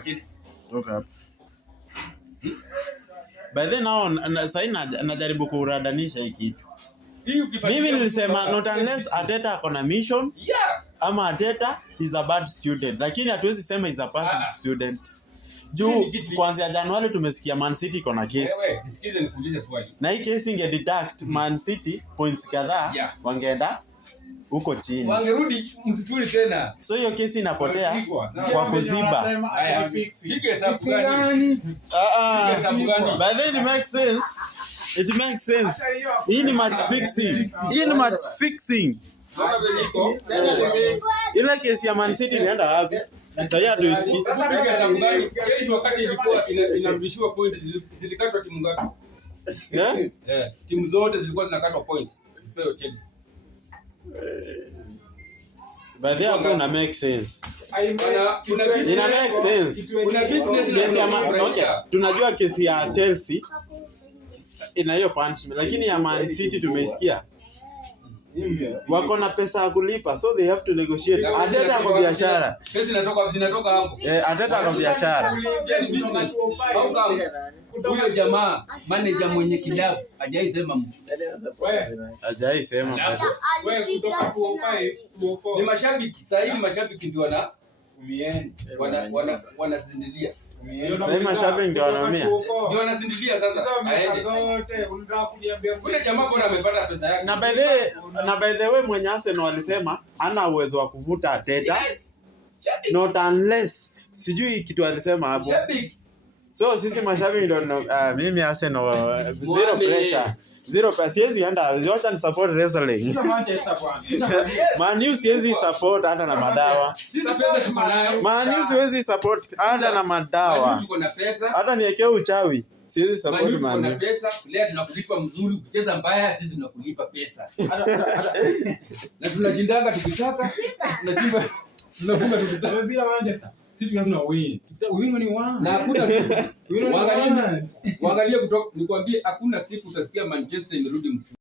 kwa Chelsea. Okay. By then now sasa najaribu kuradanisha hii kitu. Mimi nilisema not unless Arteta akona mission. Yeah. Ama Arteta is a bad student. Lakini hatuwezi sema is a passing student. Juu kuanzia Januari tumesikia Man City iko na kesi. Wewe, nisikize nikuulize swali. Na hii kesi ingededuct Man City points kadhaa wangeenda huko chini. Wangerudi msituni tena. So hiyo kesi inapotea kwa kuziba. Piga hesabu gani? But then it makes sense. It makes sense. Hii ni match fixing. Hii ni match fixing. Ile kesi ya Man City inaenda wapi? Sasa ya tuisikie. Piga hesabu gani? Chelsea wakati ilikuwa inarudishiwa point zilikatwa timu ngapi? Timu zote zilikuwa zinakatwa point. Zipewe Chelsea. But there kuna make sense. Ina make sense. Kuna business okay. Tunajua kesi ya Chelsea ina hiyo punishment, lakini ya Man City tumeisikia wako na pesa ya kulipa, so they have to negotiate. Arteta kwa biashara. Pesa zinatoka hapo. Arteta kwa biashara. Business. Huyo jamaa manager mwenye kilabu hajaisema mtu. Hajaisema. Wewe kutoka 205 ni mashabiki, sasa hivi mashabiki ndio wanasindilia. Sasa mashabiki ndio wanaumia. Ndio wanasindilia sasa. Zote unataka kuniambia kule jamaa bora amepata pesa yake. Na by the way mwenye Arsenal walisema hana uwezo wa kuvuta Arteta. Yes. Not unless sijui kitu alisema hapo. Shabiki. So sisi mashabiki ndio mimi Arsenal zero pressure. Zero pressure. Siwezi enda wacha ni support wrestling. Man U siwezi support hata na madawa. Sisi pesa tuko nayo. Man U siwezi support hata na madawa. Tuko na pesa. Hata niwekee uchawi. Siwezi support Man U. Tuko na pesa. Leo tunakulipa mzuri, ukicheza mbaya sisi tunakulipa pesa. Na tunashindanga tukitaka. Tunafunga tukitaka. Zia Manchester. Sisi tunatuna win. Win ni one. Na hakuna waangalie kutoka nikwambie hakuna siku utasikia Manchester imerudi msituni.